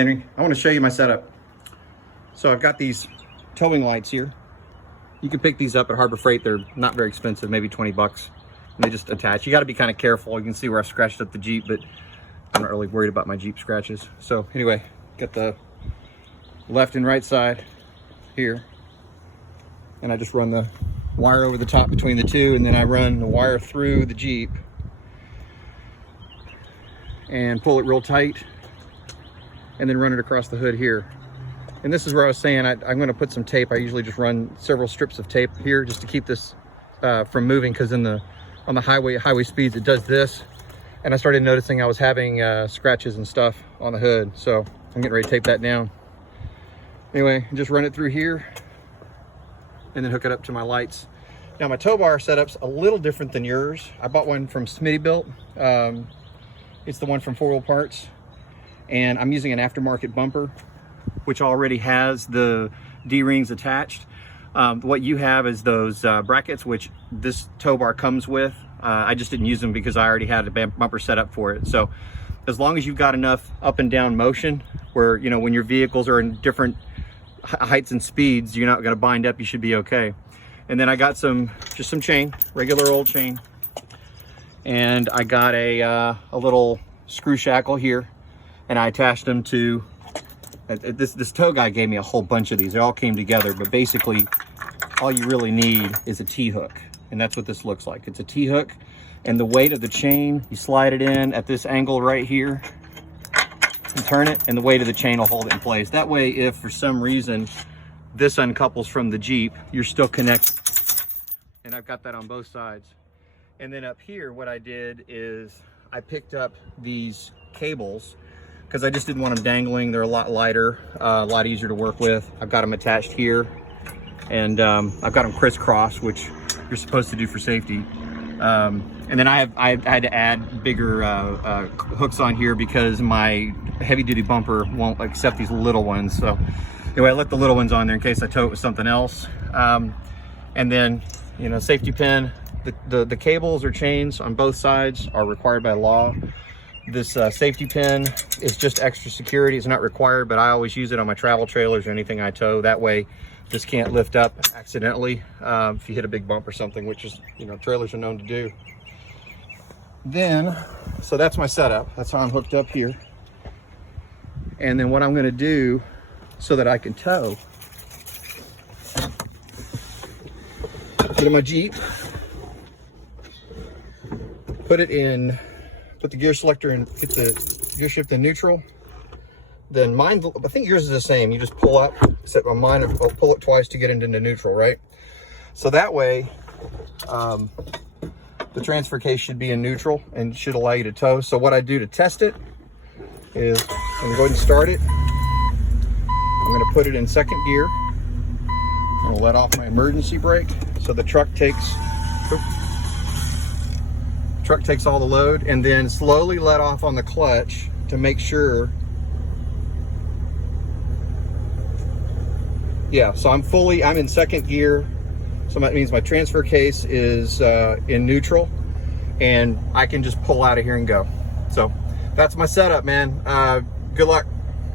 Henry, I want to show you my setup. So I've got these towing lights here. You can pick these up at Harbor Freight. They're not very expensive, maybe 20 bucks. And they just attach. You got to be kind of careful. You can see where I've scratched up the Jeep, but I'm not really worried about my Jeep scratches. So anyway, got the left and right side here. And I just run the wire over the top between the two, and then I run the wire through the Jeep and pull it real tight, and then run it across the hood here. And this is where I was saying I'm going to put some tape. I usually just run several strips of tape here just to keep this from moving, because on the highway speeds it does this, and I started noticing I was having scratches and stuff on the hood, so I'm getting ready to tape that down. Anyway, just run it through here and then hook it up to my lights. Now my tow bar setup's a little different than yours. I bought one from Smittybuilt. It's the one from 4 Wheel Parts, and I'm using an aftermarket bumper which already has the D-rings attached. What you have is those brackets, which this tow bar comes with. I just didn't use them because I already had a bumper set up for it. So as long as you've got enough up and down motion where, you know, when your vehicles are in different heights and speeds, you're not going to bind up, you should be okay. And then I got just some chain, regular old chain, and I got a little screw shackle here, and I attached them to this tow guy gave me a whole bunch of these. They all came together, but basically all you really need is a T-hook, and that's what this looks like. It's a T-hook, and the weight of the chain, you slide it in at this angle right here and turn it, and the weight of the chain will hold it in place. That way, if for some reason this uncouples from the Jeep, you're still connected. And I've got that on both sides. And then up here, what I did is I picked up these cables because I just didn't want them dangling. They're a lot lighter, a lot easier to work with. I've got them attached here, and I've got them crisscross, which you're supposed to do for safety. And then I had to add bigger hooks on here because my heavy-duty bumper won't accept these little ones. So anyway, I let the little ones on there in case I tow it with something else. And then, you know, safety pin. The cables or chains on both sides are required by law. This safety pin is just extra security. It's not required, but I always use it on my travel trailers or anything I tow. That way, this can't lift up accidentally if you hit a big bump or something, which is, you know, trailers are known to do. Then, so that's my setup. That's how I'm hooked up here. And then what I'm going to do so that I can tow, get in my Jeep, put the gear selector and get the gear shift in neutral. Then mine, I think yours is the same. You just pull up, except on mine, I'll pull it twice to get into neutral, right? So that way, the transfer case should be in neutral and should allow you to tow. So what I do to test it is I'm going to go ahead and start it. I'm going to put it in second gear. I'm going to let off my emergency brake so the truck takes all the load, and then slowly let off on the clutch to make sure. Yeah, so I'm in second gear. So that means my transfer case is in neutral, and I can just pull out of here and go. So that's my setup, man. Good luck.